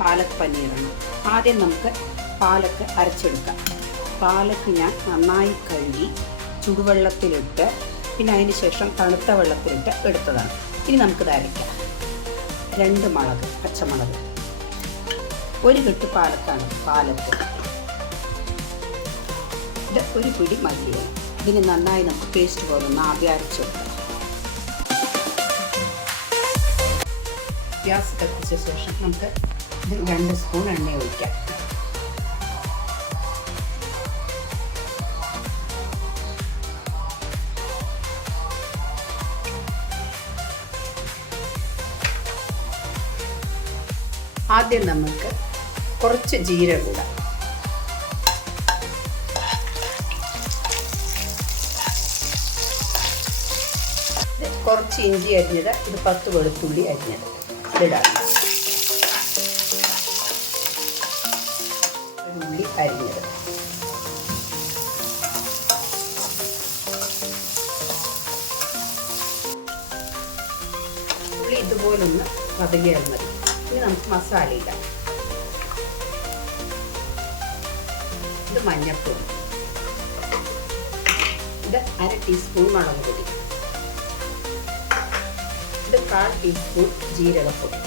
പാലക് പനീറാണ്. ആദ്യം നമുക്ക് പാലക്ക് അരച്ചെടുക്കാം. പാലക്ക് ഞാൻ നന്നായി കഴുകി ചുടുവെള്ളത്തിലിട്ട് പിന്നെ അതിന് ശേഷം തണുത്ത വെള്ളത്തിലിട്ട് എടുത്തതാണ്. ഇനി നമുക്കിത് അരയ്ക്കാം. 2 മുളക്, പച്ചമുളക്, 1 കെട്ട് പാലക്കാണ്. പാലക്ക്, ഇത് 1 പിടി മല്ലിയില. ഇതിന് നന്നായി നമുക്ക് പേസ്റ്റ് പോലെ ഒന്ന് ആദ്യം അരച്ചെടുക്കാം. ഗ്യാസ് കത്തിച്ച ശേഷം നമുക്ക് ഇതിൽ 2 സ്പൂൺ എണ്ണ ഒഴിക്കാം. ആദ്യം നമുക്ക് കുറച്ച് ജീരകം ഇടാം. കുറച്ച് ഇഞ്ചി അരിഞ്ഞത്, ഇത് 10 വെളുത്തുള്ളി അരിഞ്ഞത് ഇടാം. ഉള്ളി അരിഞ്ഞത്, ഉള്ളി ഇതുപോലൊന്ന് വതകിയാൽ മതി. ഇനി നമുക്ക് മസാല ഇടാം. ഇത് മഞ്ഞൾപ്പൊടി, ഇത് 1/2 ടീസ്പൂൺ മുളക് പൊടി, ഇത് 1/4 ടീസ്പൂൺ ജീരകപ്പൊടി,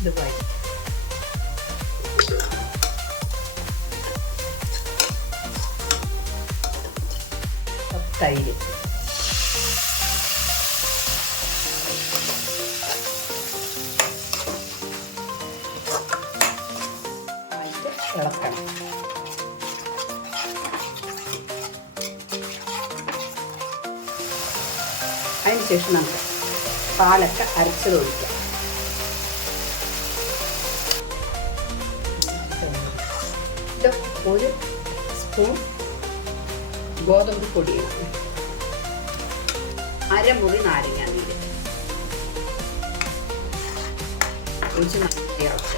ഇത് വഴറ്റി തൈര്, ഇളക്കണം. അതിനുശേഷം നമുക്ക് പാലൊക്കെ അരച്ചത് ഒഴിക്കാം. ഇത് 1 സ്പൂൺ ഗോതമ്പ് പൊടിയാണ്, 1/2 മുറി നാരങ്ങ നീര് ഒഴിച്ച് ഇറക്കുക.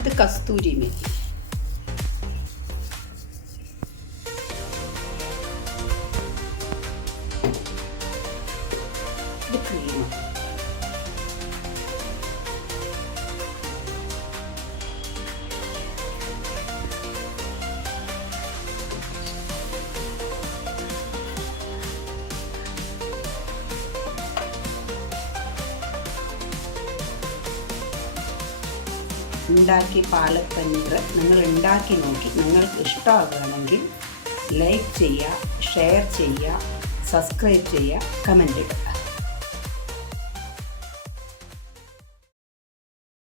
ഇത് കസ്തൂരി മേത്തി, ഇത് ക്രീം, ഉണ്ടാക്കി പാലക് പനീർ നിങ്ങൾ ഉണ്ടാക്കി നോക്കി നിങ്ങൾക്ക് ഇഷ്ടമാകുകയാണെങ്കിൽ ലൈക്ക് ചെയ്യുക, ഷെയർ ചെയ്യുക, സബ്സ്ക്രൈബ് ചെയ്യുക, കമൻറ്റ് ഇടുക.